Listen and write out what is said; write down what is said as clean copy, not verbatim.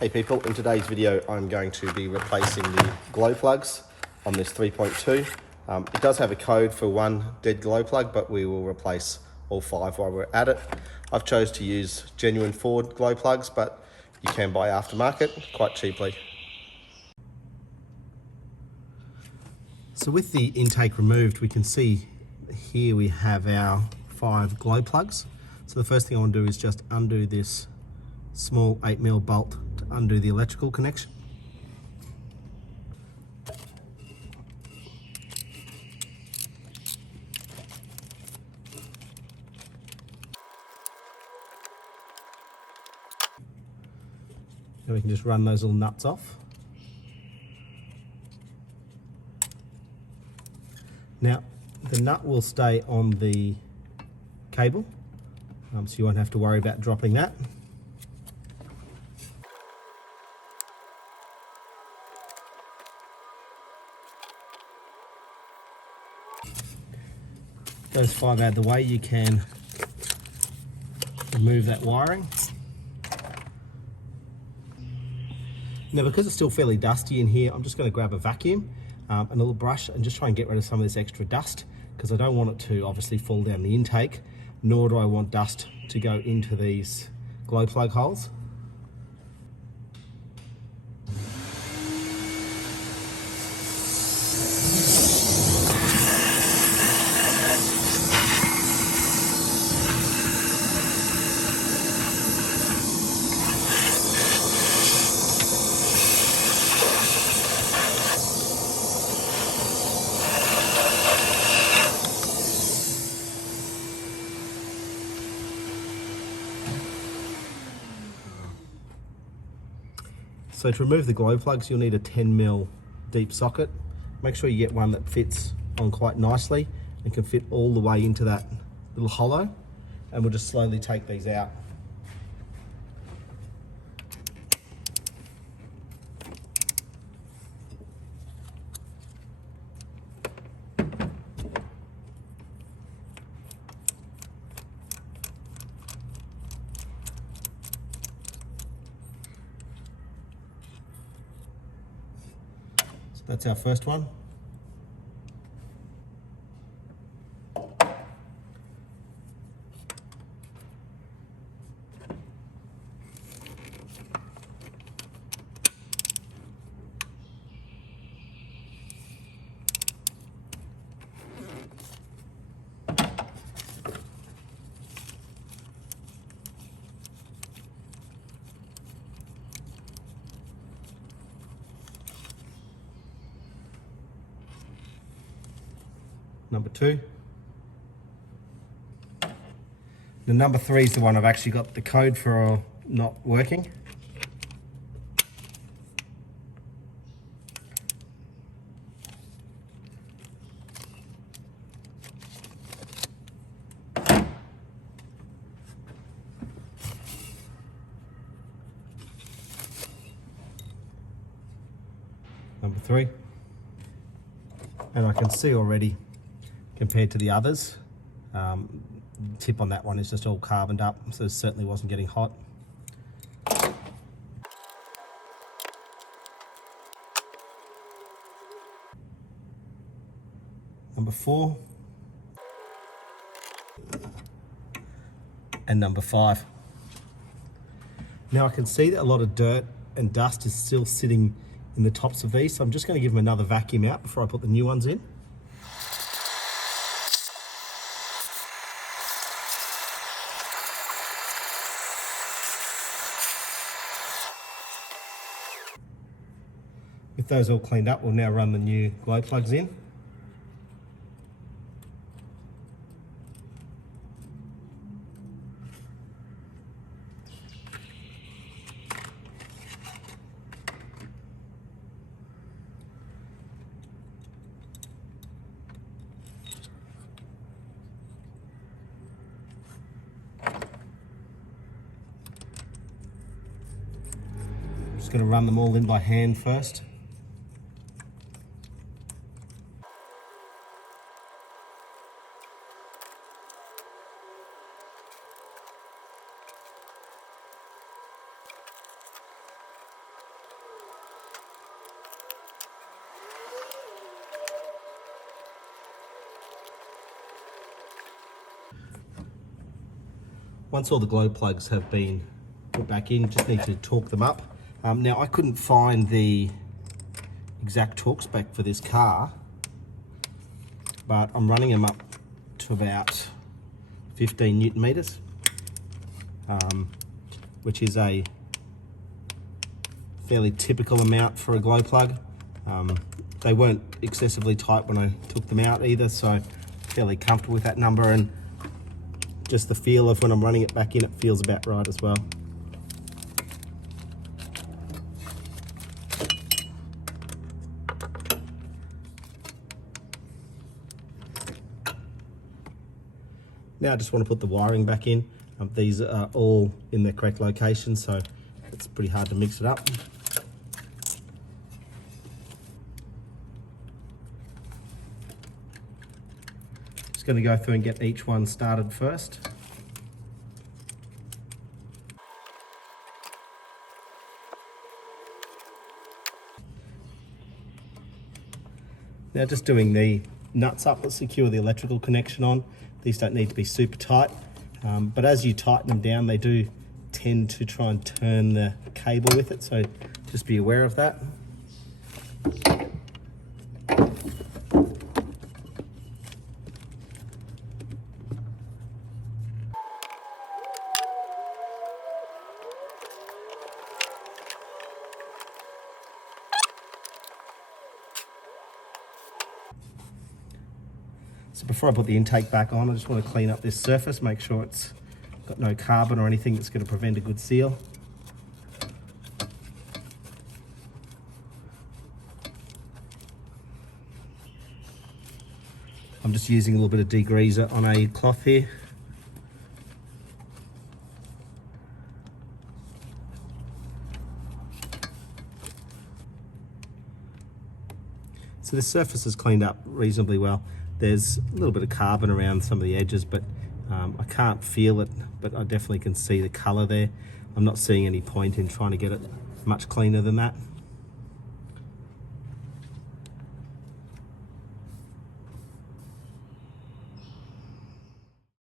Hey people, in today's video I'm going to be replacing the glow plugs on this 3.2. It does have a code for one dead glow plug, but we will replace all 5 while we're at it. I've chose to use genuine Ford glow plugs, but you can buy aftermarket quite cheaply. So with the intake removed, we can see here we have our 5 glow plugs. So the first thing I want to do is just undo this small 8mm bolt to undo the electrical connection. And we can just run those little nuts off. Now, the nut will stay on the cable, so you won't have to worry about dropping that. Those 5 out of the way, you can remove that wiring. Now, because it's still fairly dusty in here, I'm just going to grab a vacuum and a little brush and just try and get rid of some of this extra dust, because I don't want it to obviously fall down the intake, nor do I want dust to go into these glow plug holes. So to remove the glow plugs, you'll need a 10mm deep socket. Make sure you get one that fits on quite nicely and can fit all the way into that little hollow. And we'll just slowly take these out. That's our first one. Number 2. The number 3 is the one I've actually got the code for not working. Number 3. And I can see already, compared to the others, the tip on that one is just all carboned up, so it certainly wasn't getting hot. Number 4. And number 5. Now I can see that a lot of dirt and dust is still sitting in the tops of these, so I'm just going to give them another vacuum out before I put the new ones in. With those all cleaned up, we'll now run the new glow plugs in. Just going to run them all in by hand first. Once all the glow plugs have been put back in, just need to torque them up. Now I couldn't find the exact torque spec for this car, but I'm running them up to about 15 Newton meters, which is a fairly typical amount for a glow plug. They weren't excessively tight when I took them out either, so fairly comfortable with that number, and just the feel of when I'm running it back in, it feels about right as well. Now I just want to put the wiring back in. These are all in the correct location, so it's pretty hard to mix it up. Just going to go through and get each one started first. Now just doing the nuts up that secure the electrical connection on. These don't need to be super tight, but as you tighten them down, they do tend to try and turn the cable with it, so just be aware of that. So before I put the intake back on, I just want to clean up this surface, make sure it's got no carbon or anything that's going to prevent a good seal. I'm just using a little bit of degreaser on a cloth here. So the surface is cleaned up reasonably well. There's a little bit of carbon around some of the edges, but I can't feel it, but I definitely can see the color there. I'm not seeing any point in trying to get it much cleaner than that.